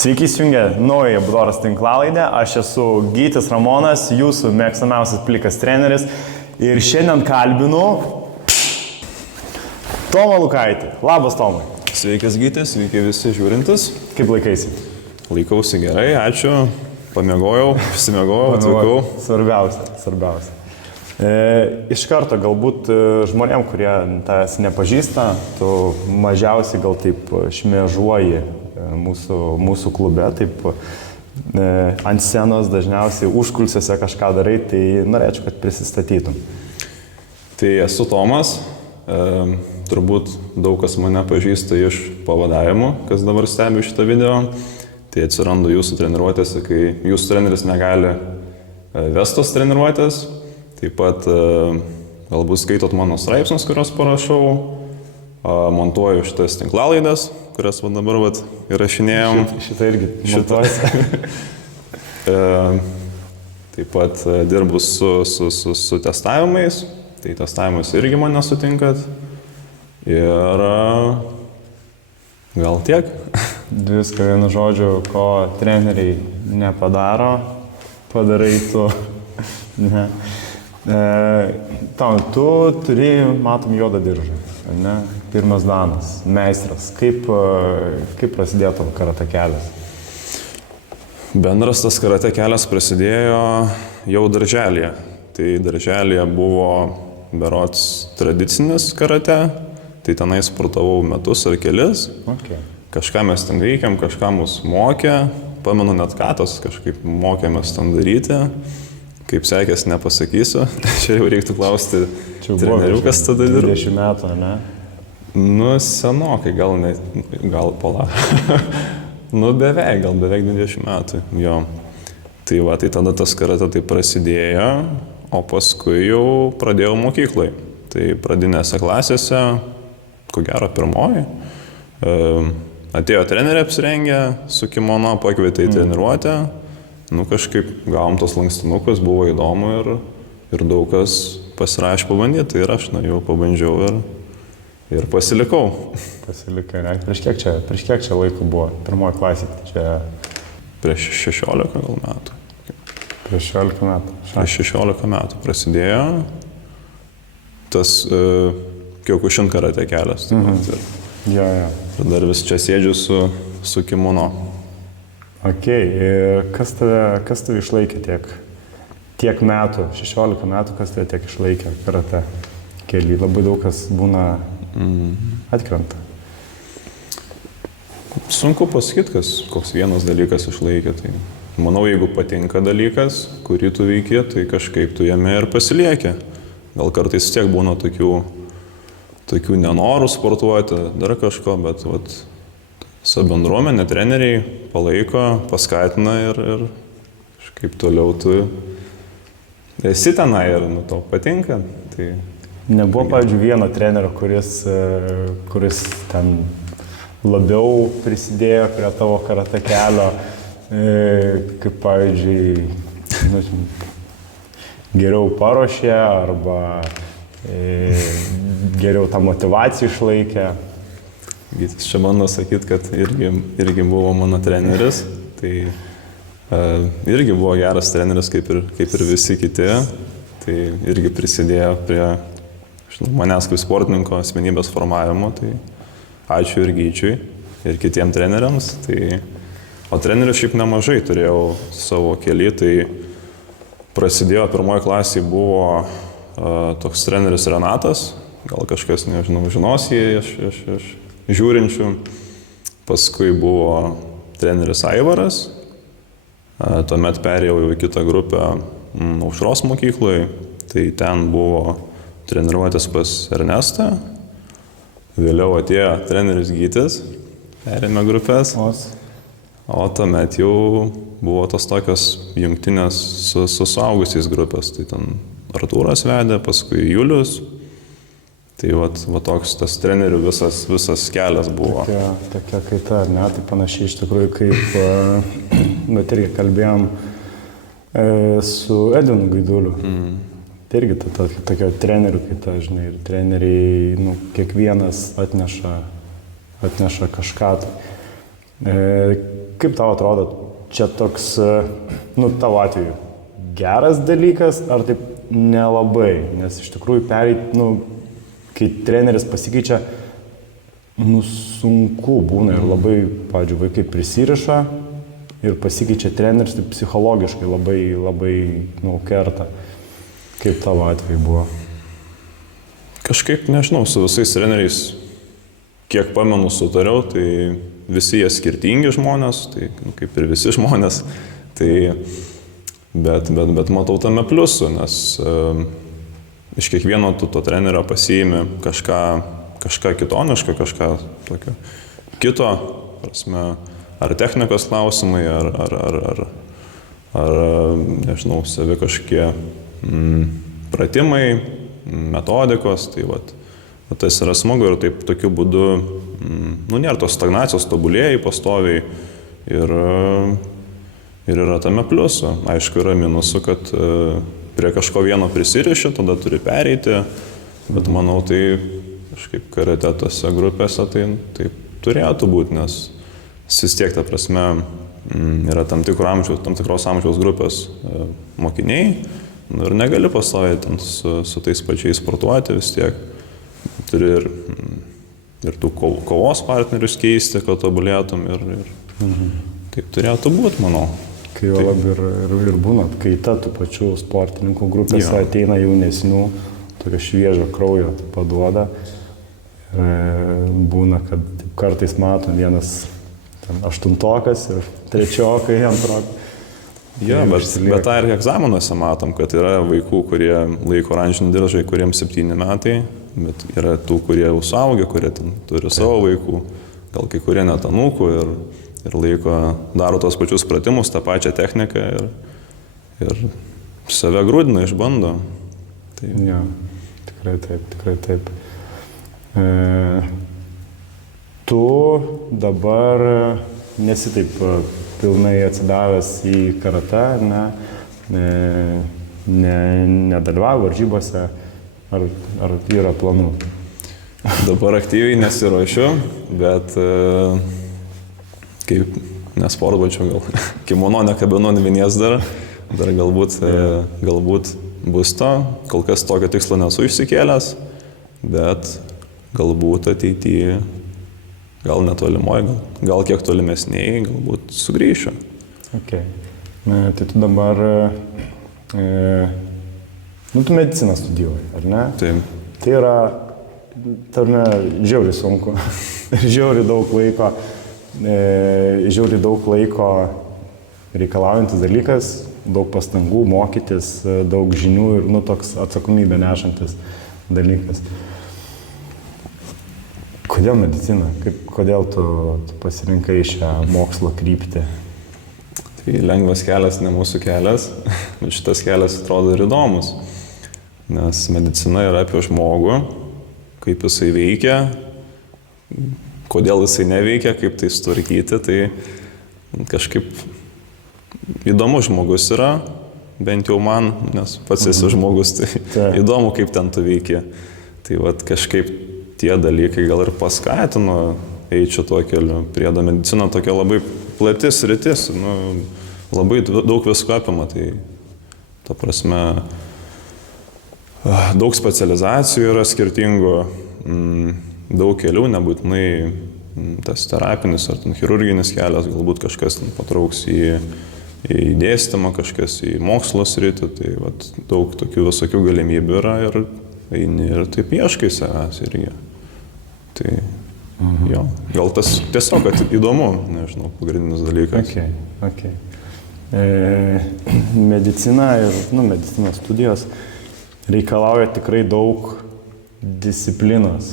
Sveiki įsijungę naują Budoras tinklalaidę. Aš esu Gytis Ramonas, jūsų mėgstamiausias plikas treneris. Ir šiandien kalbinu Tomą Lukaitį. Labas, Tomai. Sveikas, Gytis, sveiki visi žiūrintis. Kaip laikaisi? Laikausi gerai, ačiū. Pamiegojau, išsimiegojau, atvykau. Svarbiausia. Iš karto galbūt žmonėm, kurie tavęs nepažįsta, tu mažiausiai gal taip šmėžuoji mūsų klube, taip ant scenos dažniausiai užkulsiuose kažką darai, tai norėčiau, kad prisistatytum. Tai esu Tomas, turbūt daug kas mane pažįsta iš pavadavimų, kas dabar stebi šitą video. Tai atsiranda jūsų treniruotėse, kai jūsų treneris negali vestos treniruotės. Taip pat galbūt skaitot mano straipsnius, kuriuos parašau, montuoju šitas tinklalaidės, kurias dabar įrašinėjom. Šitą irgi montuosi. Taip pat dirbu su testavimais, tai testavimus irgi mane sutinkat. Ir gal tiek. Viską vienu žodžiu, ko treneriai nepadaro, padarai tu. Ne. Tom, tu turi, matom, juodą diržą, ne? Pirmas danas, meistras. Kaip prasidėjo tavo karate kelias? Bendras tas karate kelias prasidėjo jau darželyje. Tai darželyje buvo berods tradicinis karate, tai tenai sportavau metus ar kelis. Okay. Kažką mes ten veikiam, kažką mus mokė, pamenu net katas kažkaip mokėmės ten daryti. Kaip sekės, nepasakysiu. Čia jau reiktų klausti trenerių, kas tada dirba. 20 metų, ne? Nu, senokai, gal pala. Nu, beveik 20 metų, jo. Tai va, tai tada tas karate tai prasidėjo, o paskui jau pradėjau mokyklai. Tai pradinėse klasėse, ko gero pirmoji, atėjo trenerė apsirengę, su kimono pakvietė į treniruotę. Nu, kažkaip gavom tos lankstinukus, buvo įdomu ir daug kas pasirašė pabandyti, tai ir aš pabandžiau ir pasilikau. Pasilikai, ne? Prieš kiek čia laiko buvo? Pirmoji klasė, čia... Prieš 16 gal metų. Prieš 16 metų. Prieš 16 metų prasidėjo tas Kyokushin karate kelias. Jo. Ir dar vis čia sėdžiu su kimono. Kas tave išlaikė tiek metų, 16 metų, kas tave tiek išlaikė karate kely? Labai daug kas būna atkrenta. Sunku pasakyti, koks vienas dalykas išlaikė. Tai manau, jeigu patinka dalykas, kurį tu veiki, tai kažkaip tu jame ir pasilieki. Gal kartais tiek būna tokių nenorų sportuoti, dar kažko, bet visa bendruomenė, treneriai palaiko, paskatina ir kažkaip toliau tu esi tenai ir tau patinka. Tai nebuvo, pavyzdžiui, vieno trenerio, kuris ten labiau prisidėjo prie tavo karate kelio, kaip, pavyzdžiui, geriau paruošė arba geriau tą motyvaciją išlaikė. Gytis čia bando sakyti, kad irgi buvo mano treneris, tai irgi buvo geras treneris kaip ir visi kiti, tai irgi prisidėjo prie manęs kaip sportininko asmenybės formavimo, tai ačiū ir Gyčiui, ir kitiem treneriams. O trenerių šiaip nemažai turėjau savo kely, tai prasidėjo pirmoji klasėje buvo toks treneris Renatas, gal kažkas, nežinau, žinos jį iš žiūrinčių. Paskui buvo treneris Aivaras, tuomet perėjau į kitą grupę Aušros mokykloje, tai ten buvo treniruotės pas Ernestą, vėliau atėjo treneris Gytis, perėmė grupės, o tuomet jau buvo tos tokios jungtinės su suaugusiais grupės, tai ten Artūras vedė, paskui Julius. Tai toks tas trenerių visas kelias buvo. Tokia kaita, ne? Tai panašiai iš tikrųjų, kaip bet irgi kalbėjom su Edvinu Gaiduliu. Tai irgi tokia trenerių kaita, žinai, ir treneriai, kiekvienas atneša kažką. kaip tau atrodo, čia toks, nu, tavo atveju, geras dalykas, ar taip nelabai? Nes iš tikrųjų pereit, nu, kai treneris pasikeičia, nu, sunku būna ir labai, pavyzdžiui, vaikai prisiriša ir pasikeičia treneris, tai psichologiškai labai, nu, kerta. Kaip tavo atveju buvo? Kažkaip, nežinau, su visais treneriais, kiek pamenu, sutariau, tai visi jie skirtingi žmonės, tai kaip ir visi žmonės, tai bet matau tame pliusų, nes iš kiekvieno to trenerio pasiimi kažką kitoniško, kažką tokio kito, prasme, ar technikos klausimai, ar nežinau, savi kažkokie pratimai, metodikos, tai vat, tas yra smagu ir taip tokiu būdu, nu, nėra tos stagnacijos, tobulėjai pastoviai ir yra tame pliusų. Aišku, yra minusų, kad prie kažko vieno prisiriši, tada turi pereiti, bet manau, tai kažkaip karate tose grupėse tai turėtų būti, nes vis tiek, ta prasme, yra tam tikros amžiaus grupės mokiniai ir negali pastoviai ten su tais pačiais sportuoti vis tiek. Turi ir tų kovos partnerius keisti, kad tobulėtum ir kaip turėtų būti, manau. Kai jau ir būna, kai ta tų pačių sportininkų grupėse ateina jaunesnių, tokio šviežio kraujo paduoda. Būna, kad kartais matom vienas aštuntokas ir trečiokai, antrokas. Ja, bet tą ir egzaminuose matom, kad yra vaikų, kurie laiko oranžinį diržą, kuriems 7 metai, bet yra tų, kurie jau suaugę, kurie turi savo vaikų, gal kai kurie net anūkų ir laiko, daro tos pačius pratimus, tą pačią techniką ir save grūdina, išbando. Tai... Ja, tikrai taip. Tu dabar nesi taip pilnai atsidavęs į karatę, nedalyvauji varžybose, ar yra planų? Dabar aktyviai nesiruošiu, bet kaip nesportbačiu, gal kimono nekabinu vinies dar galbūt bus to, kol kas tokio tikslo nesu išsikėlęs, bet galbūt ateityje, gal netolimoje, gal kiek tolimesniai, galbūt sugrįšiu. Okay. Tai tu dabar, tu mediciną studijuoji, ar ne? Taip. Tai yra, žiauriai sunku, žiauriai daug laiko reikalaujantis dalykas, daug pastangų mokytis, daug žinių ir, toks atsakomybę nešantis dalykas. Kodėl medicina? Kodėl tu pasirinkai šią mokslo kryptį? Tai lengvas kelias, ne mūsų kelias, bet šitas kelias atrodo ir įdomus, nes medicina yra apie žmogų, kaip jisai veikia, kodėl jisai neveikia, kaip tai sutvarkyti, tai kažkaip įdomus žmogus yra, bent jau man, nes pats esi žmogus, tai įdomu, kaip ten tu veikia. Tai vat kažkaip tie dalykai gal ir paskatino eiti šituo keliu. Priedo medicina tokia labai plati sritis, labai daug visko apima, tai ta prasme daug specializacijų yra skirtingų, daug kelių, nebūtinai tas terapinis ar chirurginis kelias, galbūt kažkas patrauks į dėstymą, kažkas į mokslo sritį, tai vat, daug tokių visokių galimybių yra ir eini ir taip ieškai savęs irgi. Tai jo, gal tas tiesiog įdomu, nežinau, pagrindinis dalykas. Okay. Medicina ir medicinos studijos reikalauja tikrai daug disciplinos.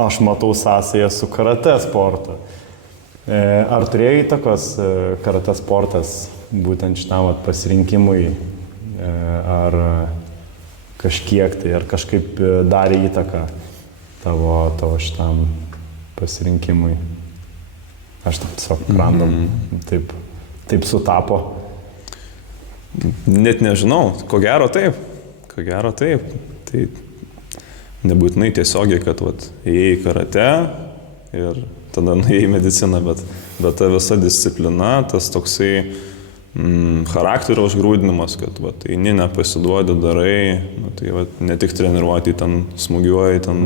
Aš matau sąsają su karate sportu. Ar turėjo įtakos karate sportas būtent šitam pasirinkimui, ar kažkiek tai, ar kažkaip darė įtaką tavo šitam pasirinkimui? Aš tiesiog random, taip sutapo. Net nežinau, ko gero taip. Tai nebūtinai tiesiogiai, kad ėjai karate ir tada nuėjai į mediciną, bet bet ta visa disciplina, tas toksai charakterio užgrūdinimas, kad eini nepasiduodi, darai, tai ne tik treniruoti, ten smūgiuoji, ten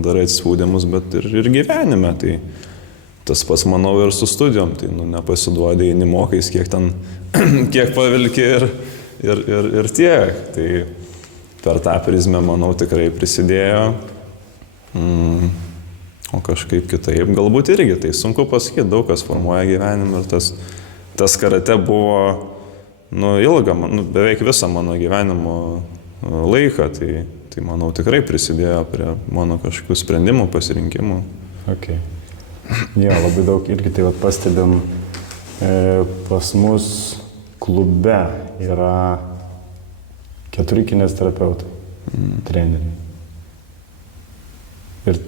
darai spaudimus, bet ir gyvenime. Tai tas pats, manau, ir su studijom, tai nepasiduodi, eini mokais, kiek pavilki ir tiek. Tai per tą prizmę, manau, tikrai prisidėjo. O kažkaip kitaip, galbūt irgi, tai sunku pasakyti, daug kas formuoja gyvenimą ir tas karate buvo ilgą, beveik visą mano gyvenimo laiką, tai manau tikrai prisidėjo prie mano kažkokių sprendimų, pasirinkimų. Okay. Jo, labai daug irgi tai pastebim, pas mus klube yra 4 kineziterapeutai, treneriai. Ir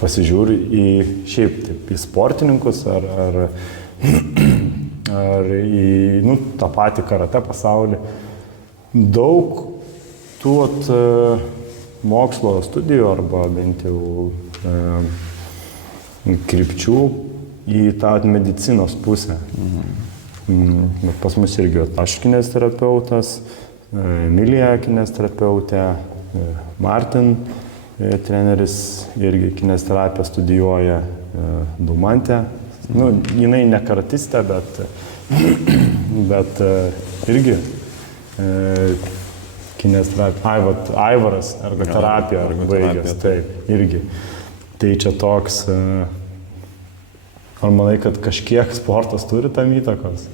pasižiūri į šiaip, į sportininkus ar į tą patį karate pasaulį. Daug tų mokslo studijų arba bent jau krypčių į tą medicinos pusę. Pas mus irgi aš kineziterapeutas, Emilija kineziterapeutė, Martin treneris irgi kineziterapiją studijuoja, Dumantė. Jinai ne karatistė, bet irgi kineziterapija. Aivaras ergoterapiją baigęs, taip, irgi. Tai čia toks, ar manai, kad kažkiek sportas turi tam įtakos?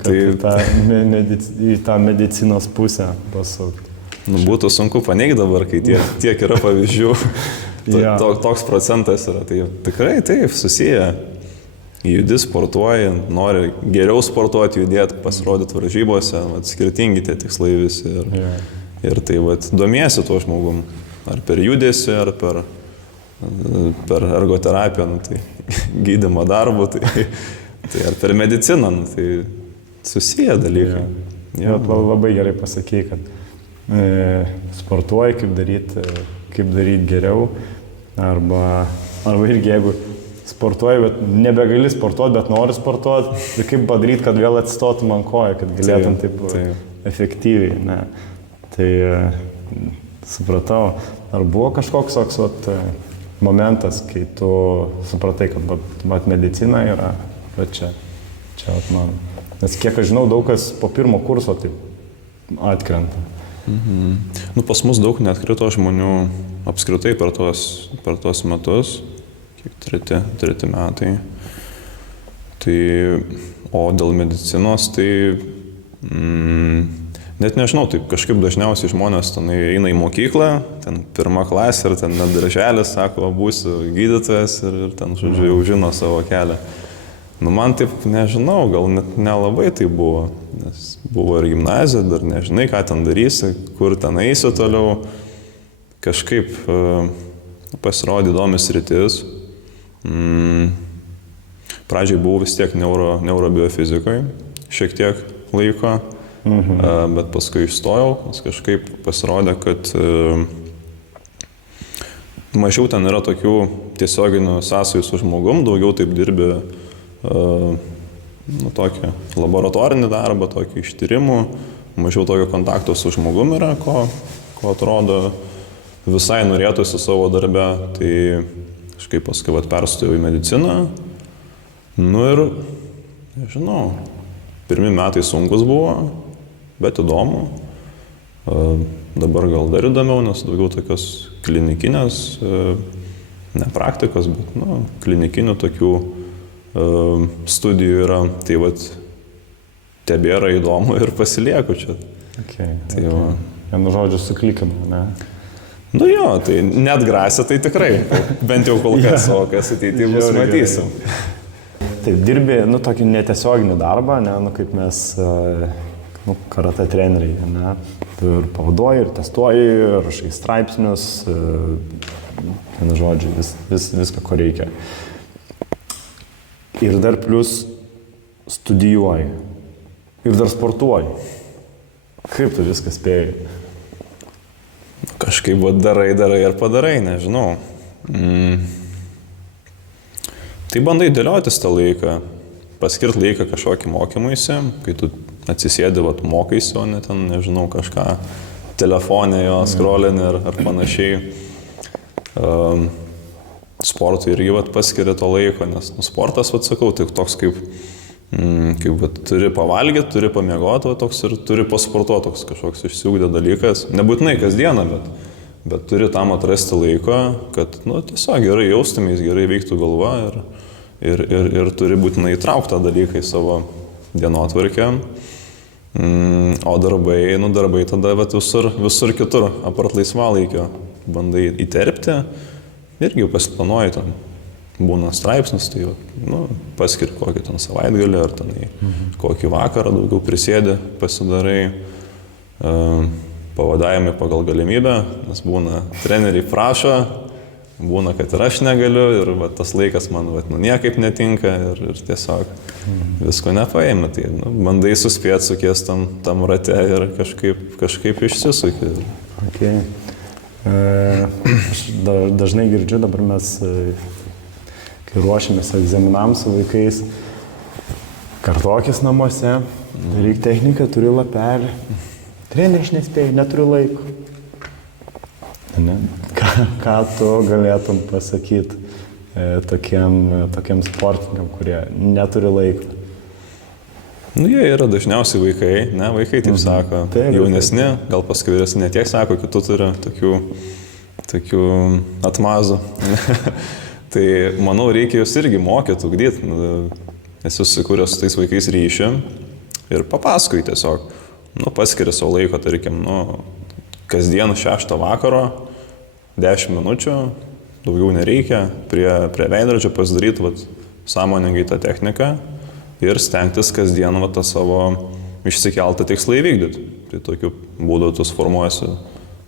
Kad į tą medicinos pusę pasukti. Būtų sunku paneigti dabar, kai tiek yra pavyzdžių, toks procentas yra. Tai tikrai taip, susiję. Judi, sportuoji, nori geriau sportuoti, judėti, pasirodyti varžybose, skirtingi tie tikslai visi. Ir tai domiesi tuo žmogum. Ar per judesį, ar per ergoterapiją, tai gydymo darbu, tai ar per mediciną, tai susiję dalykai. Labai gerai pasakei, kad sportuoji, kaip daryti geriau, arba irgi jeigu sportuoji, bet nebegali sportuoti, bet nori sportuoti, ir kaip padaryti, kad vėl atsistotum ant koją, kad galėtum taip efektyviai. Ne. Tai supratau, ar buvo kažkoks toks momentas, kai tu supratai, kad medicina yra, bet čia man. Nes kiek aš žinau, daug kas po pirmo kurso taip atkrenta. Pas mus daug neatkrito žmonių apskritai per tuos metus, kiek treti metai. Tai, o dėl medicinos, tai net nežinau, taip kažkaip dažniausiai žmonės ten eina į mokyklą, ten 1 klasė ir ten net darželis, sako, būsiu gydytojas ir ten, žodžiu, jau žino savo kelią. Man taip, nežinau, gal net nelabai tai buvo, nes buvo ir gimnazija, dar nežinai, ką ten darysi, kur ten eisi toliau. Kažkaip pasirodė įdomis sritis. Pradžiai buvau vis tiek neurobiofizikoje, šiek tiek laiko, bet paskui išstojau, nes kažkaip pasirodė, kad mažiau ten yra tokių tiesioginių sąsajų su žmogum, daugiau taip dirbi tokį laboratorinį darbą, tokį ištyrimų, mažiau tokio kontakto su žmogum yra, ko atrodo visai norėtųsi savo darbe. Tai kažkaip paskui perstojau į mediciną. Ir, nežinau, pirmi metai sunkus buvo, bet įdomu. Dabar gal dar įdomiau, nes daugiau tokios klinikinės, ne praktikos, bet klinikinių tokių studijų yra, tai tebėra įdomu ir pasilieku čia. Vienu žodžiu suklikinu, ne? Tai net grasė, tai tikrai, bent jau kol kas, o kas ateityje bus, matysim. Taip, dirbi, tokį netiesioginį darbą, ne, kaip mes, karate treneriai, ne, ir pavaduoji, ir testuoji, ir rašai straipsnius, vienu žodžiu, viską, ko reikia. Ir dar plus studijuoji. Ir dar sportuoji. Kaip tu viską spėjai? Kažkaip darai ir padarai, nežinau. Tai bandai dėliotis tą laiką. paskirt laiką kažkokį mokymuisi, kai tu atsisėdi, vat, mokaisi, o ne ten, nežinau, kažką telefonė jo scrollini ar panašiai. Sportui irgi vat, paskiria to laiko, nes sportas, vat, sakau, tai toks kaip vat, turi pavalgyti, turi pamiegoti, vat, toks ir turi pasportuoti, toks kažkoks išsiugdė dalykas. Nebūtinai kasdieną, bet turi tam atrasti laiko, kad tiesiog gerai jaustumės, gerai veiktų galva ir turi būtinai įtraukti tą dalyką į savo dienotvarkę. O darbai tada vat, visur kitur, apart laisvalaikio, bandai įterpti, irgi pasiplanuoji ten. Būna straipsnis, tai paskiri kokį ten savaitgalį ar ten kokį vakarą daugiau prisėdi, pasidarai pavadavimai pagal galimybę, nes būna treneriai prašo, būna, kad ir aš negaliu ir tas laikas man niekaip netinka ir tiesiog visko nepaėmė. Tai bandai suspėti sukies tam rate ir kažkaip išsisuki. Okay. Aš dažnai girdžiu, dabar mes, kai ruošiamės egzaminams su vaikais, kartokis namuose, daryk techniką, turi lapelį. Treneris nespėjai, neturiu laiko. Ne? Ką tu galėtum pasakyti tokiem sportininkam, kurie neturi laiko? Jie yra dažniausiai vaikai, ne? Vaikai taip sako, jaunesni, gal paskui vyresni tiek sako, kitų turi tokių atmazų. Tai manau, reikia jūs irgi mokyti, ugdyti. Esu susikūręs su tais vaikais ryšį ir papasakoju tiesiog. Paskiri savo laiko, tarkim, kasdien 6 vakaro, 10 minučių, daugiau nereikia, prie veidrodžio pasidaryti sąmoningai tą techniką ir stengtis kasdien tą savo išsikeltą tikslą įvykdyti. Tai tokiu būdu tu formuojasi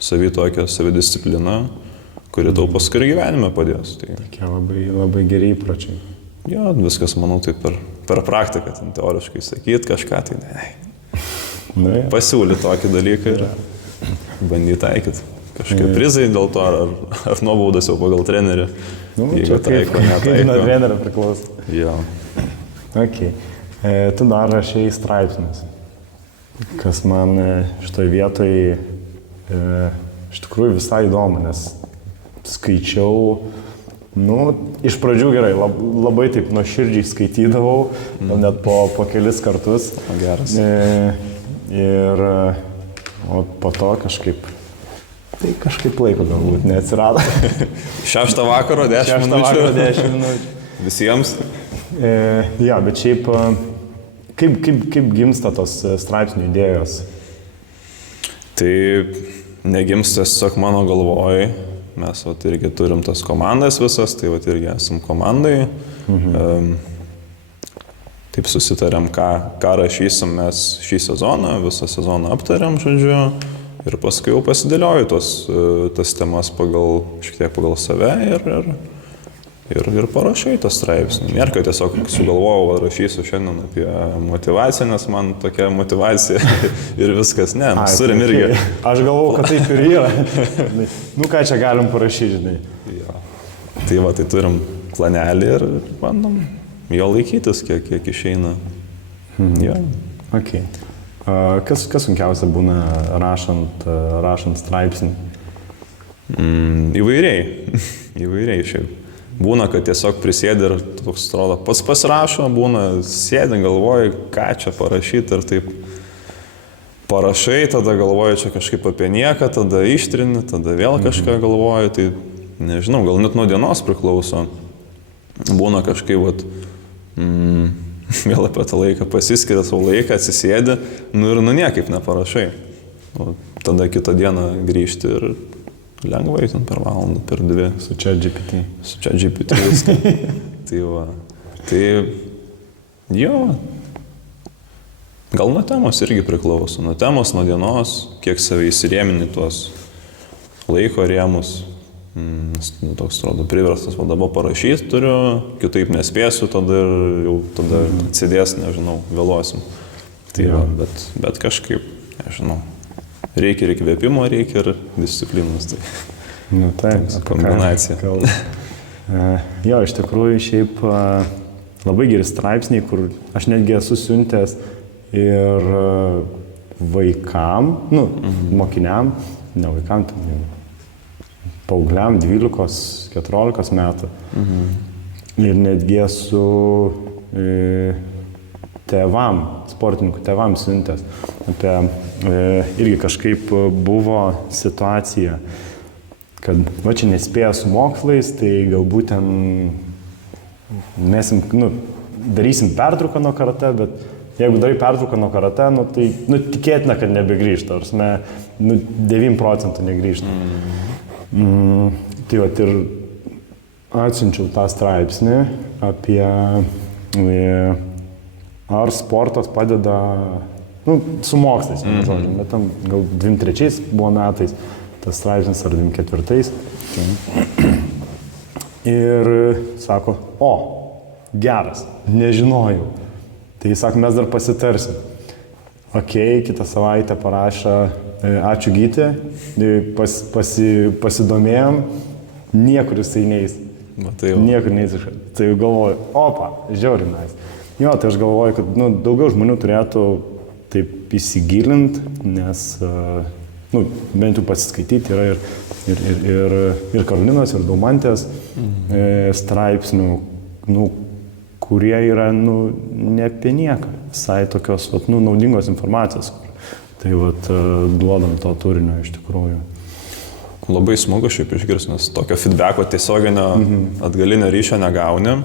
savidiscipliną, kuri tau paskui ir gyvenime padės. Tokie labai, labai geri įpročiai. Jo, viskas, manau, tai per praktiką, teoriškai sakyti kažką, tai ne. Pasiūlyti tokį dalyką ir bandyti taikyti. Kažkokie prizai dėl to, ar nuobaudas jau pagal trenerį. Jeigu taiko, netaiko. Kaip nuo trenerio priklauso. Jo. Okay. Tu dar rašei straipsnius, kas man šitoj vietoj iš tikrųjų visai įdomu, nes skaičiau, iš pradžių gerai, labai taip nuoširdžiai skaitydavau, net po kelis kartus. Geras. Ir po to kažkaip laiko galbūt neatsirado. 6 vakaro, 10 minučių. Visiems. Ja, bet šiaip, kaip gimsta tos straipsnių idėjos? Tai negimsta tiesiog mano galvoj. Mes irgi turim tas komandas visas, tai irgi esam komandai. Taip susitarėm, ką rašysim mes šį sezoną, visą sezoną aptarėm, žodžiu, ir paskui jau pasidėlioju tas temas šiek tiek pagal save ir parašai tas straipsnį. Nėra, kad tiesiog sugalvojau, rašysiu šiandien apie motivaciją, nes man tokia motivacija ir viskas, ne, mes turim irgi. Aš galvojau, kad taip ir yra. Ką čia galim parašyti, žinai. Ja. Tai turim planelį ir bandom jo laikytis, kiek išeina. Ja. Okay. Kas sunkiausia būna rašant straipsnį? Įvairiai šiaip. Būna, kad tiesiog prisėdi ir toks atrodo, pats pasirašo, būna sėdi, galvoji, ką čia parašyti ir taip parašai, tada galvoji čia kažkaip apie nieką, tada ištrini, tada vėl kažką galvoji, tai nežinau, gal net nuo dienos priklauso. Būna kažkaip, vėl apie tą laiką pasiskiria savo laiką, atsisėdi, ir niekaip neparašai. O tada kitą dieną grįžti ir lengvai ten per valandą, per 2. Su ChatGPT. Su ChatGPT viską. Tai jo. Gal nuo temos irgi priklauso. Nuo temos, nuo dienos, kiek save įsirėmini tuos laiko rėmus. Toks, atrodo, priverstas, dabar parašyti turiu, kitaip nespėsiu, tada atsidės, nežinau, vėluosim. Tai jo, bet kažkaip, nežinau, reikia ir įkvėpimo, reikia ir disciplinos. Tai kombinacija. Jo, iš tikrųjų, šiaip labai geri straipsniai, kur aš netgi esu siuntęs ir vaikam, mokiniam, ne vaikam, paaugliam 12-14 metų. Ir netgi esu tėvam, sportininkų tėvam siuntęs. Irgi kažkaip buvo situacija, kad va čia nespėja su mokslais, tai galbūt ten darysim pertrauką nuo karate, bet jeigu darai pertrauką nuo karate, tai tikėtina, kad nebegrįžta. 9% negrįžta. Tai va ir atsiunčiau tą straipsnį apie ar sportas padeda, su mokslais, žodžiu, bet tam gal 23 buvo metais tas straipsnis ar 24. Ir sako, geras, nežinojau. Tai sako, mes dar pasitarsim. Kitą savaitę parašė, ačiū Gyti, pasidomėjom, niekur jisai neis. Niekur neis. Tai galvoju, žiauriai nais. Jo, tai aš galvoju, kad daugiau žmonių turėtų taip įsigilinti, nes bent jau pasiskaityti yra ir Karolinos, ir Daumantės straipsnių, kurie yra ne apie nieką, visai tokios naudingos informacijos, tai duodam to turinio iš tikrųjų. Labai smagu šiaip išgirsti, nes tokio feedbacko tiesioginio atgalinio ryšio negauni.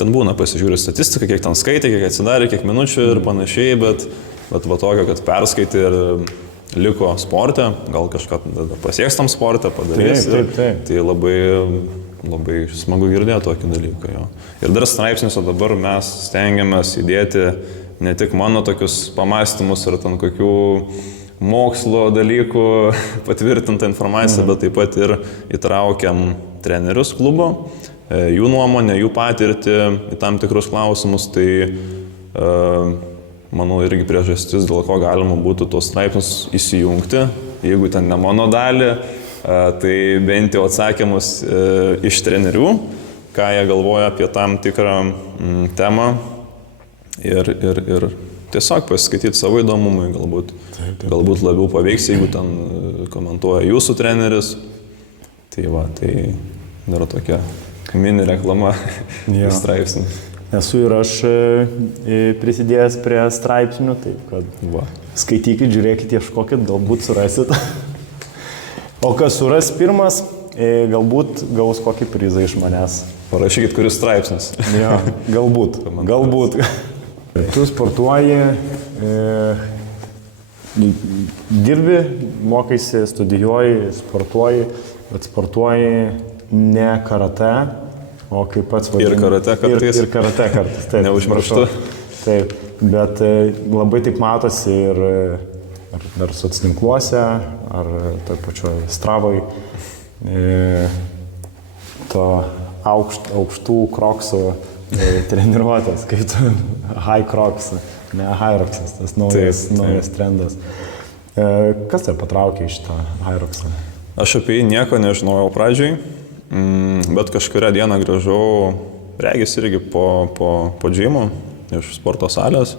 Ten būna pasižiūrė statistiką, kiek ten skaitė, kiek atsidarė, kiek minučių ir panašiai, bet va tokio, kad perskaitė ir liko sporte, gal kažką pasieks tam sporte, padarys. Taip. Tai labai smagu girdėti tokį dalyką. Jo. Ir dar straipsniuose dabar mes stengiamės įdėti ne tik mano tokius pamastymus ar ten kokių mokslo dalykų patvirtintą informaciją, bet taip pat ir įtraukiam trenerius klubo, jų nuomonę, jų patirtį į tam tikrus klausimus, tai manau irgi priežastis, dėl ko galima būtų tos straipsnius įsijungti, jeigu ten ne mano dalį, tai bent jau atsakymus iš trenerių, ką jie galvoja apie tam tikrą temą ir tiesiog pasiskaityti savo įdomumui, galbūt labiau paveiks, jeigu ten komentuoja jūsų treneris. Tai dar tokia mini reklama straipsnių. Esu ir aš prisidėjęs prie straipsnių, taip kad skaitykit, žiūrėkit, ieškokit, galbūt surasit. O kas suras pirmas, galbūt gaus kokį prizą iš manęs. Parašykit, kuris straipsnis. Jo, galbūt. Tu sportuoji, dirbi, mokaisi, studijuoji, sportuoji, bet sportuoji ne karate, o kaip pats vadinu. Ir karate kartais. Ir karate kartais, taip. Neužmirštu. Taip, bet labai taip matosi ir ar socininkluose, ar toj pačioj Stravoj, to aukštų kroksų treniruotės, kaip tu high crocs, ne high rocksas, tas naujas trendas. Kas tai patraukė iš tą high rocksą? Aš apie jį nieko nežinojau pradžiai, bet kažkurią dieną grįžau, regis irgi po džimo iš sporto salės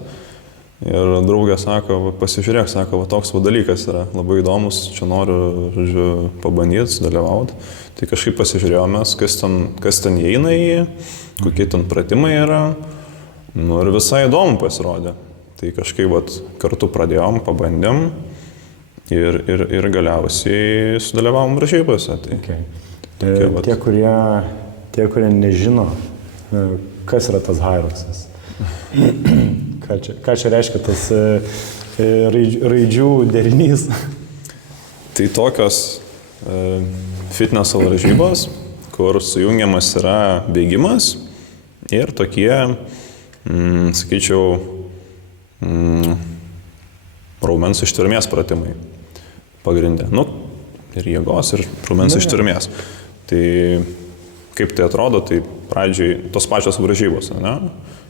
ir draugė sako, pasižiūrėk, sako, toks dalykas yra labai įdomus, čia noriu, žodžiu, pabandyti, sudalyvauti. Tai kažkaip pasižiūrėjome, kas ten įeina į jį, kokie ten pratimai yra, ir visai įdomu pasirodė. Tai kažkaip kartu pradėjom, pabandėm ir galiausiai sudalyvavom varžybose. Tie, kurie nežino, kas yra tas high rocksas. Ką čia reiškia tas raidžių derinys? Tai tokios fitneso varžybos, kur sujungiamas yra bėgimas ir tokie, sakyčiau, raumens ištvermės pratimai pagrindė. Ir jėgos, ir raumens ištvermės. Tai kaip tai atrodo, tai pradžiai tos pačios varžybos, ne?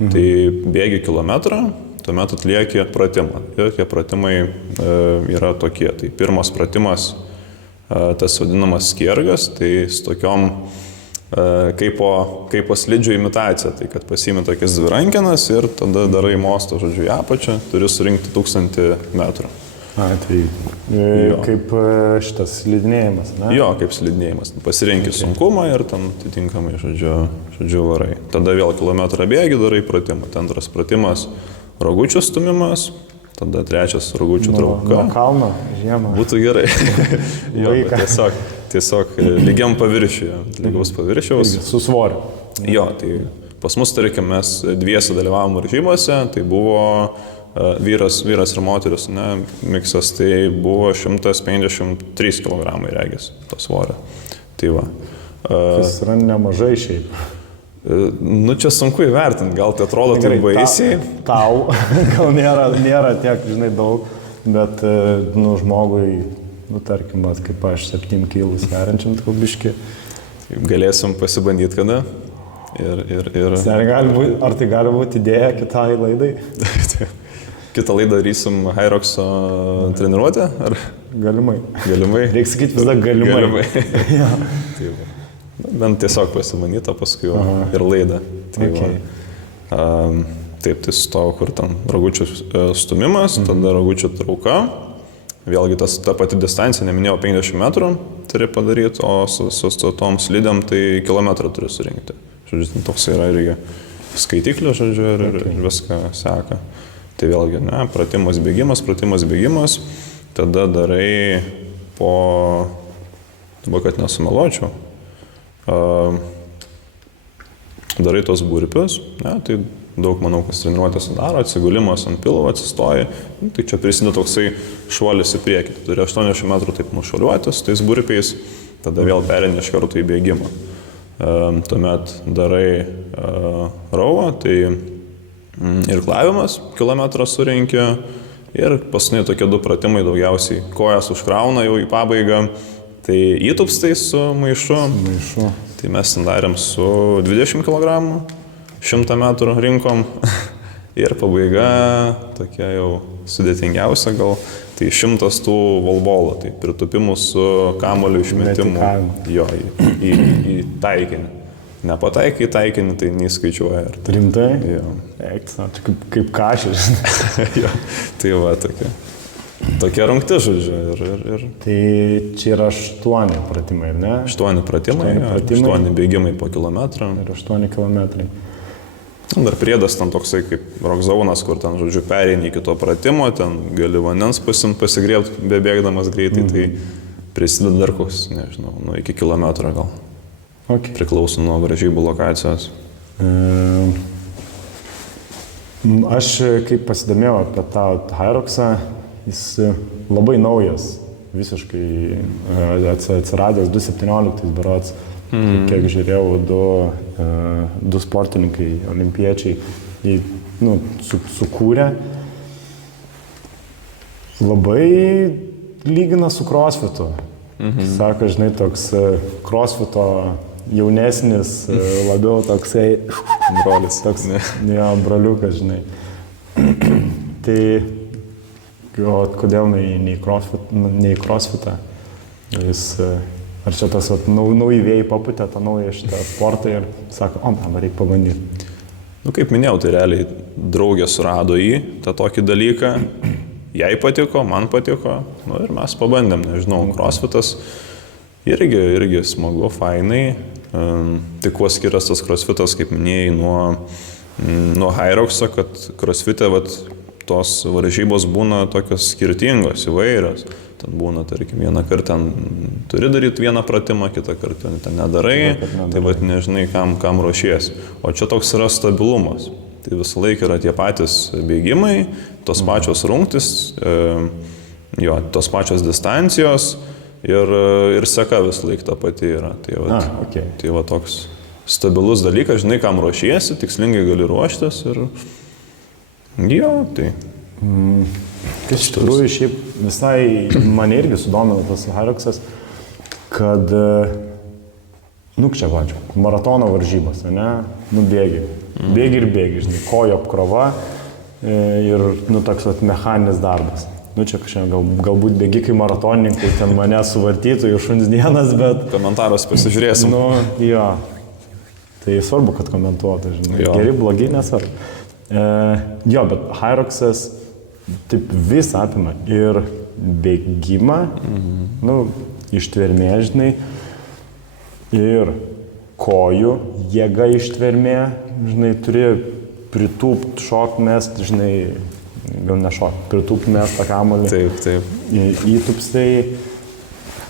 Tai bėgi kilometrą, tuomet atlieki pratimą. Ir tie pratimai yra tokie. Tai pirmas pratimas, tas vadinamas skiergas, tai su tokiom kaip po slidžių imitacija, tai kad pasiimi tokias dvi rankenas ir tada darai mostą, žodžiu, į apačią, turi surinkti 1000 metrų. Tai kaip šitas slidinėjimas, ne? Jo, kaip slidinėjimas. Pasirenki sunkumą ir ten atitinkamai, žodžiu, varai. Tada vėl kilometrą bėgi, darai pratimą. Ten antras pratimas - rogučių stumimas, tada trečias - rogučių trauka. Nuo kalno, žiemą. Būtų gerai. Jo, tiesiog lygiam paviršiuje, lygaus paviršiaus. Su svoriu. Jo, tai pas mus, tarkim, mes dviese dalyvavom varžybose, tai buvo vyras ir moteris, ne, miksas, tai buvo 153 kg regis to svorio. Tai va. Kas yra nemažai šiaip. Nu, čia sunku įvertinti, gal tai atrodo taip baisiai. Tau, gal nėra tiek, žinai, daug, bet, nu, žmogui, nu, tarkim, kaip aš 7 kilus sveriančiam kalbiški. Galėsim pasibandyti kada. Ar tai gali būti idėja kitai laidai? Kitą laidą darysim Hyroxo treniruotę? Ar? Galimai. Reikia sakyti vis dar galimai. Ja. Taip. Bent tiesiog pasimanyti, paskui ir laidą. Taip, tai su to, kur ten rogučių stumimas, tada rogučių trauka. Vėlgi ta pati distancija, neminėjau, 50 metrų turi padaryti, o su tom slidėm tai kilometrą turi surinkti. Žodžiu, toks yra irgi skaitiklis, žodžiu, ir viską seka. Tai vėlgi, ne, pratimas, bėgimas, tada darai dabar, kad nesumeluočiau, darai tos burpius, ne, tai daug, manau, kas treniruotės daro, atsigulimas ant pilvo, atsistoji, tai čia prisideda toksai šuolis į priekį, tai turi 80 metrų taip nušuoliuotis tais burpiais, tada vėl perini iš karto į bėgimą. Tuomet darai rovą, tai irklavimas, kilometrą surinki ir paskutiniai tokie 2 pratimai daugiausiai kojas užkrauna jau į pabaigą, tai įtupstai su maišu. Tai mes ten darėm su 20 kg, 100 metrų rinkom ir pabaiga tokia jau sudėtingiausia gal, tai 100 tų volbolų, tai pritupimų su kamuoliu išmetimu jo, į taikinį. Nepataikai į taikinį, tai neįskaičiuoja. Rimtai? Jo. Čia kaip kašis. Jo, tai va tokia rungti, žodžiu. Tai čia yra 8 pratimai, ne? 8 pratimai, 8 bėgimai po kilometrą. Ir 8 kilometrai. Dar priedas ten toksai kaip rock zonas, kur ten, žodžiu, pereini iki to pratimo, ten gali vandens pasigriebti, bebėgdamas greitai, tai prisideda dar koks, nežinau, iki kilometro gal. Okay. Priklauso nuo varžybų lokacijos. Aš kaip pasidomėjau apie tą Hyroxą, jis labai naujas, visiškai atsiradęs 2017 berods, kiek žiūrėjau, du sportininkai, olimpiečiai, jį sukūrė. Labai lygina su crossfitu. Sako, žinai, toks crossfito jaunesnis, labiau toksai brolis. Toks, jo, broliukas, žinai. Tai kodėl nei crossfitą? Ar čia tas nauji vėjai paputė tą naują šitą sportą ir sako, reikia pabandyti. Nu, kaip minėjau, tai realiai draugė surado tą tokį dalyką. Jai patiko, man patiko, ir mes pabandėm, nežinau, crossfitas irgi smagu, fainai. Tik kuo skiriasi tas crossfitas, kaip minėjai, nuo Hyroxo, kad crossfite tos varžybos būna tokios skirtingos, įvairios. Ten būna, tarkim, vieną kartą turi daryti vieną pratimą, kitą kartą ten nedarai, tai nežinai, kam ruošiesi. O čia toks yra stabilumas. Tai visą laiką yra tie patys bėgimai, tos pačios rungtys, tos pačios distancijos ir seka visą laiką ta pati yra. Tai va toks stabilus dalykas, žinai, kam ruošiesi, tikslingai gali ruoštis ir tai. Iš tikrųjų, šiaip visai mane irgi sudomino tas Hyroxas, kad, čia vačiu, maratono varžybos, ne, bėgi. Bėgi, žinai, kojo apkrova ir, toks mechaninis darbas. Čia kažkaip galbūt bėgikai maratonininkai ten mane suvartytų į šuns dienas, bet... Komentaras pasižiūrėsim. Jo, Tai svarbu, kad komentuotų, žinai. Jo. Geri, blogi, nesvarbu. Jo, bet Hyroxas taip vis apima ir bėgimą, ištvermė, žinai, ir kojų jėga ištvermė, žinai, turi pritūpt, šok mest, žinai, gal ne šok, pritūpt mest tą kamuolį. Taip. Įtupstai,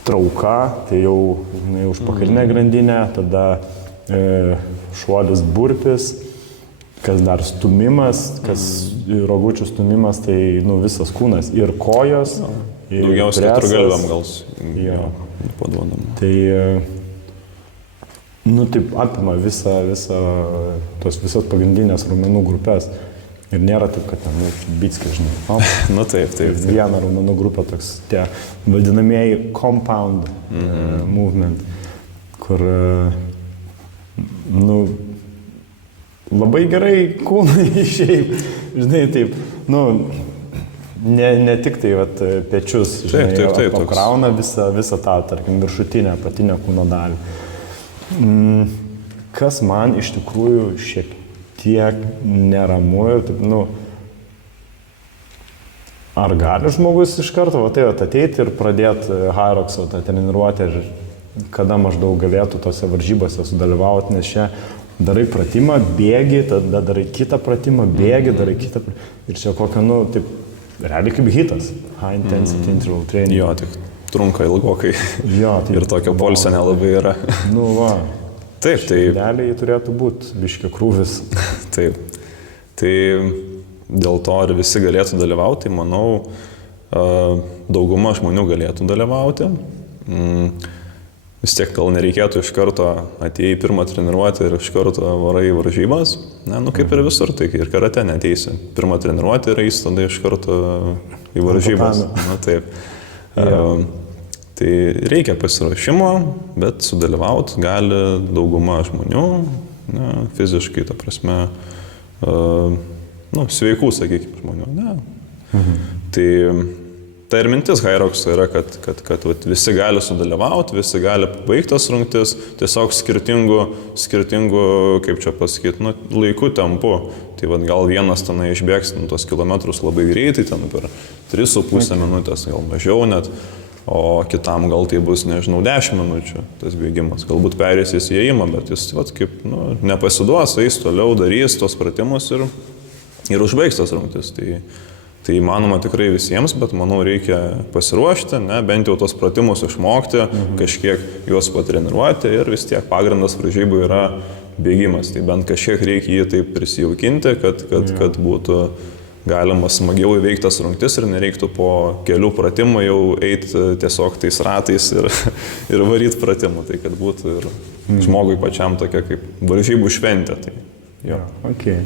trauka, tai jau, žinai, užpakalinė grandinė, tada šuolis burpis, kas dar stumimas, kas rogučių stumimas, tai visas kūnas ir kojos. Daugiausiai keturgalviam gal paduodam. Tai, taip apima tos visas pagrindinės raumenų grupės. Ir nėra taip, kad ten, bitskis, žinai. Taip. Viena raumenų grupė toks, tie vadinamieji compound movement, kur, labai gerai kūnai išėjai, žinai, taip, ne tik tai, pečius, žinai, apkrauna visą tą, tarkim, viršutinę, apatinę kūno dalį. Kas man iš tikrųjų šiek tiek neramu ir taip, ar gali žmogus iš karto ateiti ir pradėti Hyroxo tą treniruotę ir kada maždaug galėtų tose varžybose sudalyvauti, nes čia darai pratimą, bėgi, tada darai kitą pratimą, bėgi, darai kitą pratimą. Ir čia kokia, taip, realiai kaip hitas. High intensity interval training. Jo, tik trunka ilgokai. Jo, tai ir tokio poilsio nelabai yra. Taip, tai... Realiai turėtų būti biškio krūvis. Taip. Tai dėl to ar visi galėtų dalyvauti, manau, dauguma žmonių galėtų dalyvauti. Vis tiek gal nereikėtų iš karto atėjai pirmą treniruotę ir iš karto varai į varžybas. Kaip ir visur, tai ir karate neteisi. Pirmą treniruotę ir eis tada iš karto į varžybas. Taip. Tai reikia pasiruošimo, bet sudalyvauti gali dauguma žmonių, fiziškai, ta prasme, sveikų, sakykime, žmonių. Tai ir mintis Hyroxo yra, kad visi gali sudalyvauti, visi gali pabaigti tas rungtis, tiesiog skirtingų, kaip čia pasakyti, laikų tempu. Tai gal vienas tenai išbėgs tos kilometrus labai greitai, ten per 3,5 minutės, gal mažiau net, o kitam gal tai bus, 10 minučių tas bėgimas. Galbūt perės į įėjimą, bet jis nepasiduos, eis toliau, darys tos pratimus ir užbaigs tas rungtis. Tai įmanoma tikrai visiems, bet manau reikia pasiruošti, bent jau tos pratimus išmokti, kažkiek juos patreniruoti ir vis tiek pagrindas varžybų yra bėgimas. Tai bent kažkiek reikia jį taip prisijaukinti, kad būtų galima smagiau įveiktas rungtis ir nereiktų po kelių pratimų jau eiti tiesiog tais ratais ir varyti pratimų. Tai kad būtų ir žmogui pačiam tokia kaip varžybų šventė. Tai, jo. Okay.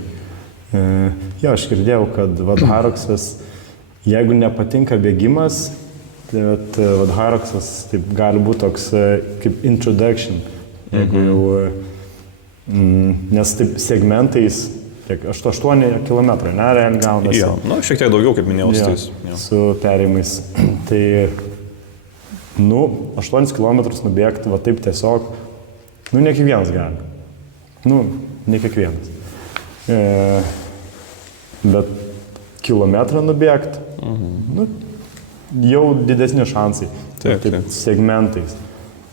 Jo, aš girdėjau, kad Hyroxas, jeigu nepatinka bėgimas, tai Hyroxas taip gali būti toks kaip introduction, jeigu jau, nes taip segmentais, 8 km, realiai gaunasi. Jo, šiek tiek daugiau, kaip minėjau, su perėjimais. Tai, 8 km nubėgti, taip tiesiog, ne kiekvienas gali. Ne kiekvienas. Bet kilometrą nubėgti, jau didesni šansai, taip, segmentais.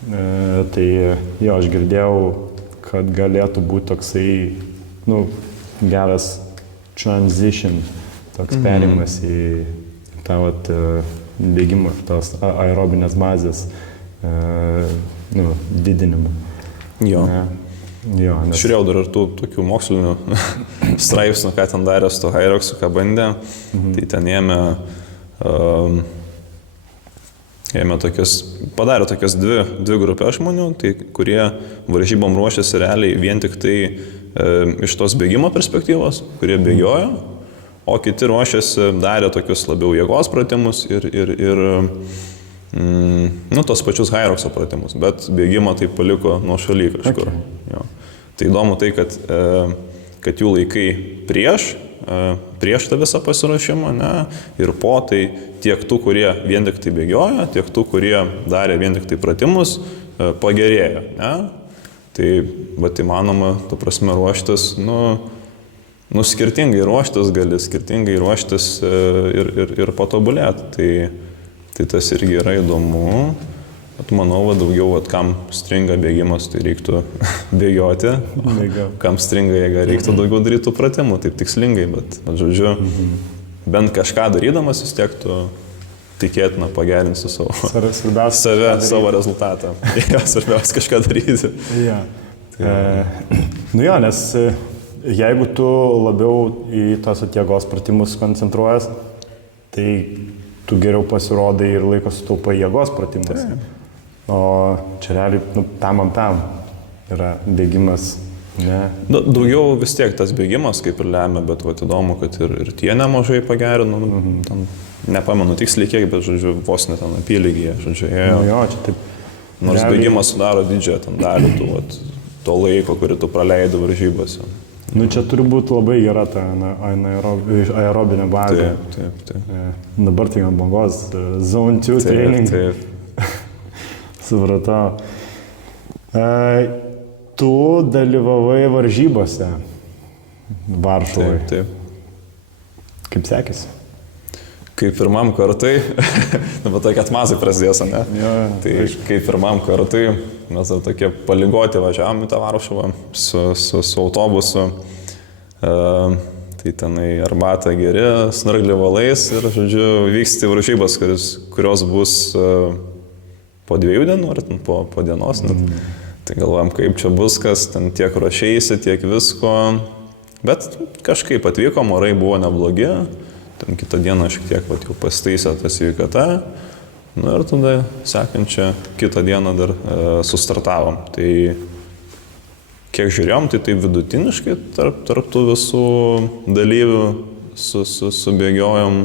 Tai jo, aš girdėjau, kad galėtų būti toksai, geras transition, toks perėjimas į tą bėgimą, tos aerobinės bazės didinimą. Jo. Jo, nes... Žiūrėjau dar ir tų tokių mokslinių straipsnių, ką ten darė su to Hyroxu, ką bandė. Tai ten padarė tokias dvi grupės žmonių, tai kurie varžybom ruošiasi realiai vien tik tai iš tos bėgimo perspektyvos, kurie bėgiojo, o kiti ruošiasi, darė tokius labiau jėgos pratimus ir tos pačius Hyroxo pratimus, bet bėgimą tai paliko nuo šaly kažkur. Okay. Jo. Tai įdomu tai, kad jų laikai prieš tą visą pasiruošimą, ir po tai tiek tų, kurie vien tik tai bėgiojo, tiek tų, kurie darė vien tik tai pratimus, pagerėjo. Tai, bet įmanoma, tu prasme, ruoštis, skirtingai ruoštis gali, skirtingai ruoštis ir patobulėti. Tai tas irgi yra įdomu. Bet manau, daugiau, kam stringa bėgimas, tai reiktų bėgioti. Kam stringa jėga, reiktų daugiau daryti pratimų, taip tikslingai, bet žodžiu, bent kažką darydamas vis tiek tu tikėtina pagerinsi savo rezultatą. Svarbiausia kažką daryti. Ja. Nes jeigu tu labiau į tos jėgos pratimus koncentruojas, tai tu geriau pasirodai ir laiko sutaupai jėgos pratimus. O čia realiai tam yra bėgimas. Ne. Daugiau vis tiek tas bėgimas kaip ir lemia, bet įdomu, kad ir tie nemažai pagerino. Nepamenu tiksliai kiek, bet žodžiu, vos net ten apylygyje, žodžiu, ėjo. Čia taip. Nors realiai bėgimas sudaro didžiąją dalį to laiko, kurį tu praleidai varžybose. Čia turi būti labai gera ta aerobinė bazė. Taip. Dabar tai ant bangos, zone 2 training. Taip. Supratau. Tu dalyvavai varžybose Varšuvoje. Taip. Kaip sekėsi? Kaip pirmam kartui, dabar tokie atmazai prasidės, ne? Tai kaip pirmam kartui, mes dar tokie paligoti važiavom į tą Varšuvą su autobusu. Tai tenai arbatą geri, snarglį valais ir, žodžiu, vyksti varžybas, kurios bus po 2 dienų ar po dienos. Tai galvojam, kaip čia bus, kas ten tiek ruošėsi, tiek visko. Bet kažkaip atvykom, orai buvo neblogi. Ten kitą dieną šiek tiek jau pasitaisė tas sveikata. Ir tada sekančią kitą dieną dar sustartavom. Tai kiek žiūrėjom, tai taip vidutiniškai tarp tų visų dalyvių subėgiojom.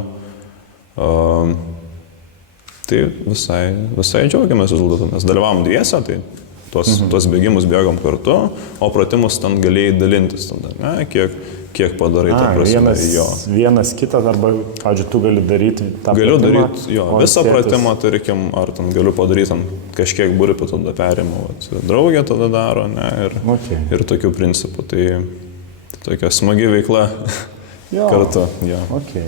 Tai visai džiaugiamės rezultatu. Mes dalyvavom dviese, tai tuos bėgimus bėgom kartu, o pratimus ten galėjai dalintis tada, ne? Kiek padarai tą prasme. Vienas kitas, arba, pavyzdžiui, tu gali daryti tą pratimą. Galiu daryti, visą pratimą, tarkim, ar ten galiu padaryti kažkiek burpių, tada perimu, draugė tada daro, ne? Ir tokių principų. Tai tokia smagi veikla kartu. Okay.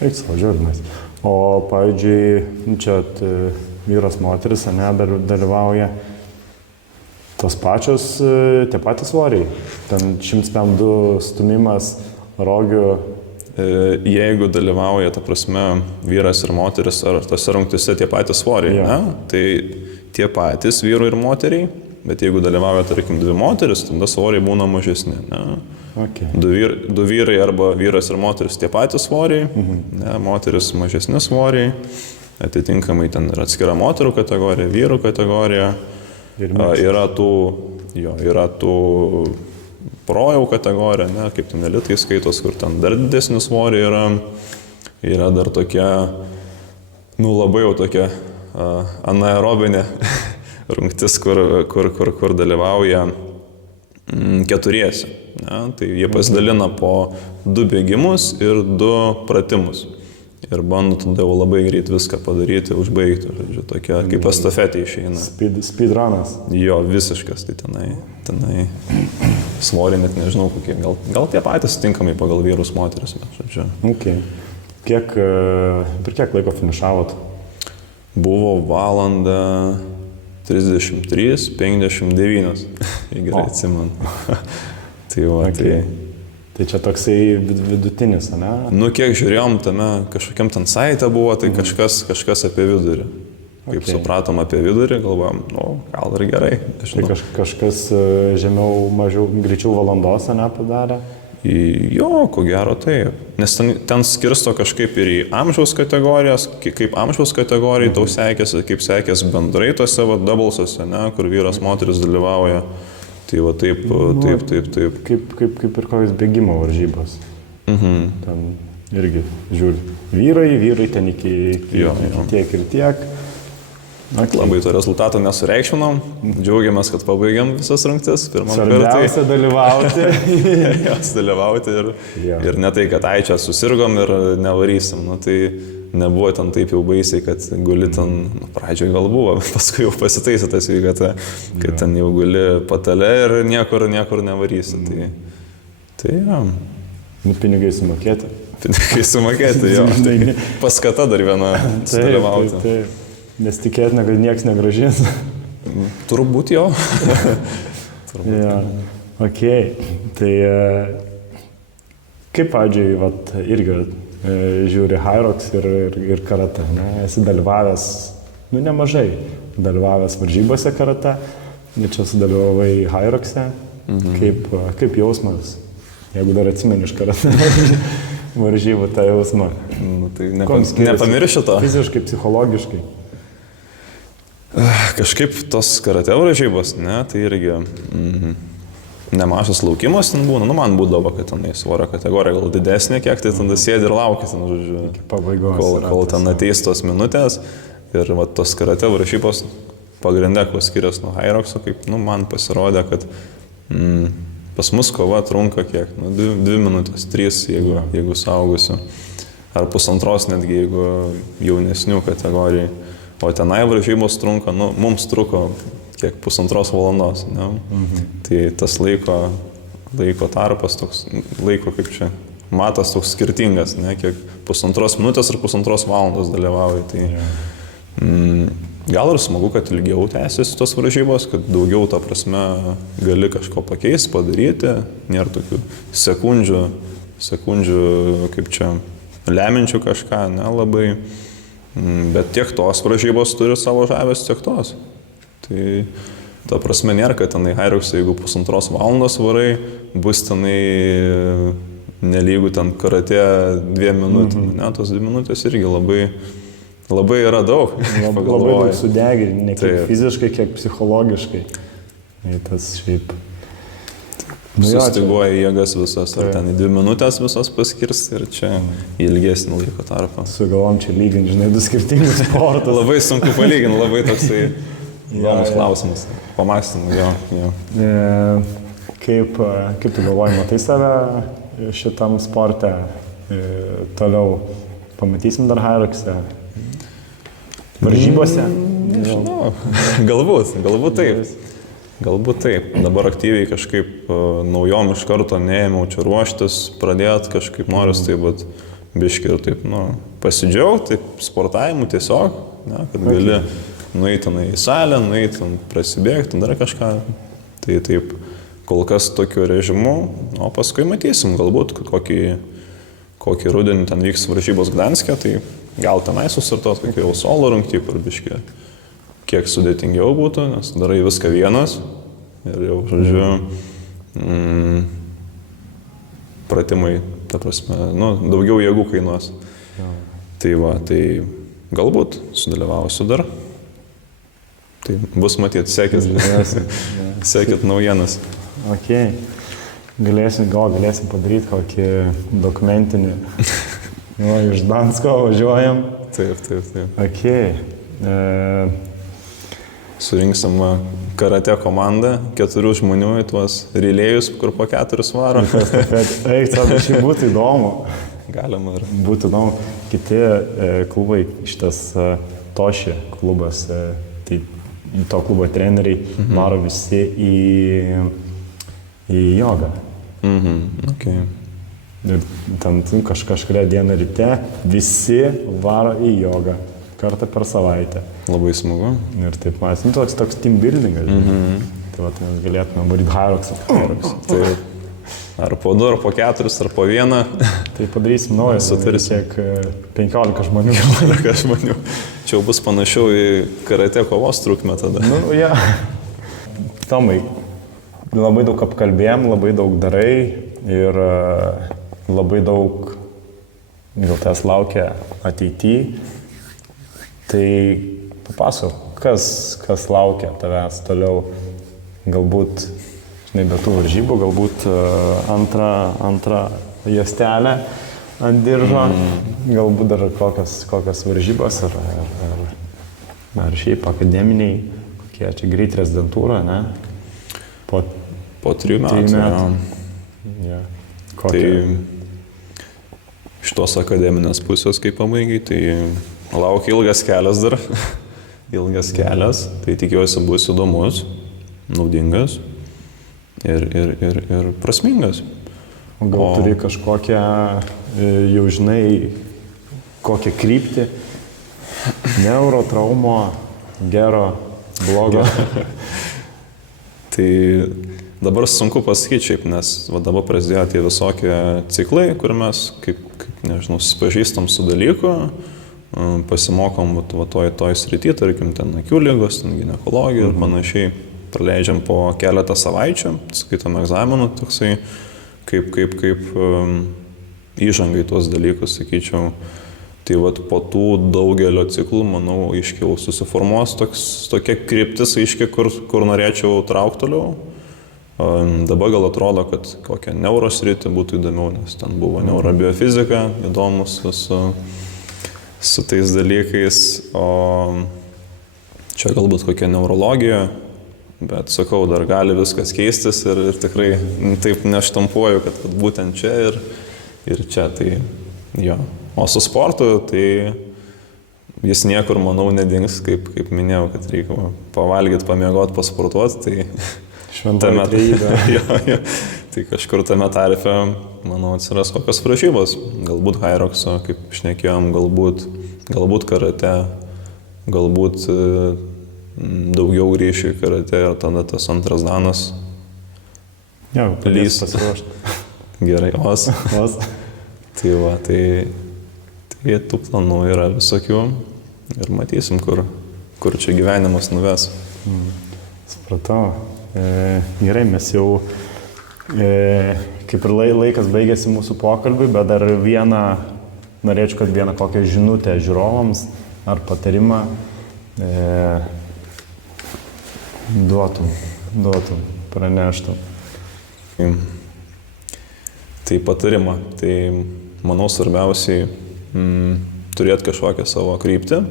Reikia savo žiūrimas. O, pavyzdžiui, čia vyras, moteris, dalyvauja tos pačios, tie patys svoriai. Ten 102 stumimas, rogių. Jeigu dalyvauja, ta prasme, vyras ir moteris, ar tose rungtyse tie patys svoriai, ne? Tai tie patys vyrai ir moteriai, bet jeigu dalyvauja, tarkim, 2 moteris, tada svoriai būna mažesni, ne? Du vyrai arba vyras ir moteris tie patys svoriai, ne? Moteris mažesni svoriai, atitinkamai ten yra atskira moterų kategorija, vyrų kategorija. Yra tų projau kategorija, ne, kaip ten elitai skaitos, kur ten dar didesnis svoriai yra. Yra dar tokia, labai jau tokia anaerobinė rungtis, kur dalyvauja 4. Ne, tai jie pasidalina po 2 bėgimus ir 2 pratimus. Ir bando tada jau labai greit viską padaryti, užbaigti, žodžiu, tokia kaip estafetė išeina. Speedrunas. Jo, visiškas, tai tenai svoriai net nežinau kokie, gal tie patys tinkamai pagal vyrus, moteris, žodžiu. Okay. Per kiek laiko finišavot? Buvo 1:33:59, jei gerai atsimenu. Tai čia toksai vidutinis, ne? Kiek žiūrėjom tame, kažkokiam ten saite buvo, tai kažkas apie vidurį. Kaip supratom apie vidurį, galvojom, gal ir gerai. Tai kažkas žemiau, mažiau, greičiau valandos, ne, padarė? Jo, ko gero taip. Nes ten skirsto kažkaip ir į amžiaus kategorijas, kaip amžiaus kategorijai tau sekėsi, kaip sekėsi bendrai tose doublesose, ne, kur vyras, moteris dalyvauja. Tai va taip. Kaip ir kokios bėgimo varžybos. Ten irgi žiūri. Vyrai ten iki tiek ir tiek. Labai to rezultato nesureikšminom. Džiaugiamės, kad pabaigėm visas rungtis. Svarbiausia dalyvauti. Dalyvauti ir ne tai, kad čia susirgom ir nevarysim. Tai nebuvo ten taip jau baisiai, kad guli ten, pradžioje gal buvo, paskui jau pasitaisė tas sveikata, kad ten jau guli patale ir niekur nevarysi. Tai yra. Pinigai sumokėti. Pinigai sumokėti, jo. Tai paskata dar viena sudalyvauti. Taip. Nes tikėtina, kad nieks negražins. Turbūt jo. Ja. Ok. Tai kaip, pavyzdžiui, irgi žiūri Hyrox ir karate, ne? Esi dalyvavęs, nemažai dalyvavęs varžybose karate, ir čia sudalyvavai Hyrox'e. Kaip jausmas, jeigu dar atsimeni iš karate varžybų tą jausmą? Tai nepamiršiu to. Fiziškai, psichologiškai. Kažkaip tos karate varžybos, ne, tai irgi nemažas laukimas ten būna, man būdavo, kad ten svorio kategorija gal didesnė, kiek tai tada sėdi ir laukia, ten, žodžiu, kol ten ateis tos minutės ir tos karate varžybos pagrindė, kuo skiriasi nuo Hyrox'o, kaip, man pasirodė, kad pas mus kova trunka kiek, 2 minutės, 3, jeigu saugusiu, ar 1,5 netgi, jeigu jaunesnių kategorijai. O tenai varžybos trunka, mums truko kiek 1,5 valandos, ne? Tai tas laiko tarpas toks, laiko kaip čia, matas toks skirtingas, ne? Kiek 1,5 minutės ar 1,5 valandos dalyvauja. Tai gal ir smagu, kad ilgiau tęsiasi tos varžybos, kad daugiau, ta prasme, gali kažko pakeisti, padaryti, nėra tokių sekundžių, kaip čia, leminčių kažką, ne, labai. Bet tiek tos varžybos turi savo žavės, tiek tos. Tai ta prasme nėra, kad tenai Hyrox'e, jeigu 1,5 valandos varai, bus tenai nelygų ten karate 2 minutės. Ne, tos 2 minutės irgi labai yra daug. Labai daug sudegini, ne kiek fiziškai, kiek psichologiškai. Tas šiaip. Sustiguoja jėgas visas, ar ten 2 minutės visas paskirs ir čia ilgesnį laiko tarpą. Sugalvom čia lyginti, žinai, 2 skirtingus sportus. Labai sunku palyginti, labai toksai įdomus klausimas. Pamąstymų, jo. Kaip tu galvoji, matai save šitam sporte? Toliau pamatysim dar Hyrox'e? Varžybose? Nežinau, galbūt taip. Galbūt taip. Dabar aktyviai kažkaip naujom iš karto neėmiau čia ruoštis, pradėt kažkaip noris taip, bet biški ir taip, pasidžiaugti, taip, sportavimu tiesiog, ne, kad gali nueiti į salę, nueiti, prasibėgti, dar kažką. Tai taip, kol kas tokiu režimu, o paskui matysim, galbūt kokį rudenį ten vyks varžybos Gdanske, tai gal tenai susirtot kokį jau solo rungtį, kur biški kiek sudėtingiau būtų, nes darai viską vienas ir jau, žodžiu, pratimai, ta prasme, daugiau jėgų kainuos. Tai galbūt sudalyvausiu dar. Tai bus matyti, sekit naujienas. Ok, galėsim padaryti kokį dokumentinį. Iš Dansko važiuojam. Taip. Ok. Surinksim karate komandą, 4 žmonių į tuos relėjus, kur po 4 varo. Eik, tada šiai būtų įdomu. Galima ir. Būtų įdomu. Kiti klubai, šitas Toši klubas, tai to klubo treneriai varo visi į jogą. Okay. Ir ten kažkuria diena ryte visi varo į jogą. Kartą per savaitę. Labai smagu. Ir taip mes, toks team buildingas. Tai mes galėtume varyti Hyrox'ą. Tai ar po 2, ar po 4, ar po 1. Tai padarysim naują. Kiek 15 žmonių. 15 žmonių. Čia jau bus panašiau į karate kovos trukmę tada. Tomai, labai daug apkalbėjom, labai daug darai ir labai daug gal tas laukia ateityje. Tai papasakok, kas laukia tavęs toliau, galbūt, žinai, be tų varžybų, galbūt antrą juostelę ant diržo, galbūt dar kokios varžybos ar šiaip akademiniai, kokie čia greit rezidentūra, ne? Po 3 metų. Ja. Tai iš tos akademinės pusės, kai pabaigai, tai laukia ilgas kelias dar, ilgas kelias, tai tikiuosi bus įdomus, naudingas ir prasmingas. Gal turi kažkokią, jau žinai, kokią kryptį, neuro, traumo, gero, blogo. Tai dabar sunku pasakyti šiaip, nes dabar prasidėjo tie visokie ciklai, kur mes, kaip nežinau, susipažįstam su dalyku, pasimokom toj srity, tarkim, ten akių lygos, ten ginekologija ir panašiai, praleidžiam po keletą savaičių, skaitom egzaminų, toksai kaip įžangai tuos dalykus, sakyčiau. Tai po tų daugelio ciklų, manau, aiškiau susiformuos tokia kryptis aiškiai, kur norėčiau traukti toliau. Dabar gal atrodo, kad kokią neurosritį būtų įdomiau, nes ten buvo neurobiofizika, įdomus su tais dalykais, o čia galbūt kokia neurologija, bet sakau, dar gali viskas keistis ir tikrai taip neštampuoju, kad būtent čia ir čia, tai jo. O su sportu, tai jis niekur, manau, nedings, kaip minėjau, kad reikia pavalgyti, pamiegoti, pasportuoti, tai šventoji trejybė. Tai kažkur tame tarpe, manau, atsiras kokios prašybos. Galbūt Hyroxo, kaip šnekėjom, galbūt karate, galbūt daugiau grįšiu į karate ir tada tas antras danas. Jo, padės pasiruošti. Gerai, os. Tai va, tai tų planų yra visokių ir matysim, kur čia gyvenimas nuves. Supratau. Gerai, mes jau kaip ir laikas baigėsi mūsų pokalbiui, bet dar norėčiau, kad vieną kokią žinutę žiūrovams ar patarimą duotum, praneštum. Tai patarimą. Tai manau svarbiausiai turėti kažkokią savo kryptį,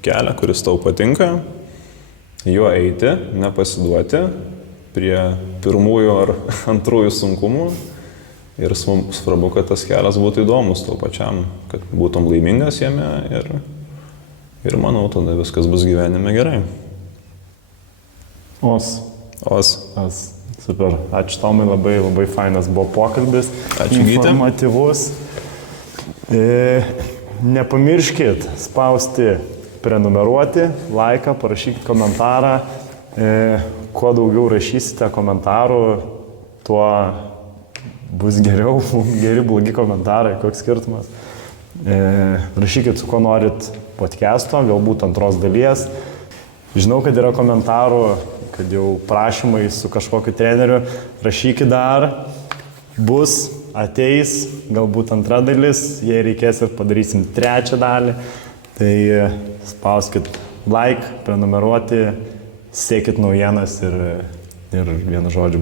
kelią, kuris tau patinka, juo eiti, nepasiduoti prie pirmųjų ar antrųjų sunkumų ir svarbu, kad tas kelias būtų įdomus tau pačiam, kad būtum laimingas jame ir manau, tada viskas bus gyvenime gerai. Os. Super. Ačiū Tomai, labai fainas buvo pokalbis. Ačiū Gytė. Informatyvus. Nepamirškit spausti prenumeruoti, laiką, parašykit komentarą. Kuo daugiau rašysite komentarų, tuo bus geriau, geri, blogi komentarai, koks skirtumas. Rašykit, su kuo norit podcast'o, galbūt antros dalies. Žinau, kad yra komentarų, kad jau prašymai su kažkokiu treneriu, rašykit dar, bus, ateis, galbūt antra dalis, jei reikės ir padarysim trečią dalį, tai spauskit like, prenumeruoti, sekit naujienas ir vienu žodžiu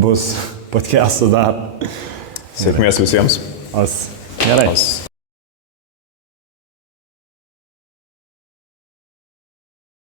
bus podcast'o dar. Sėkmės visiems. Gerai.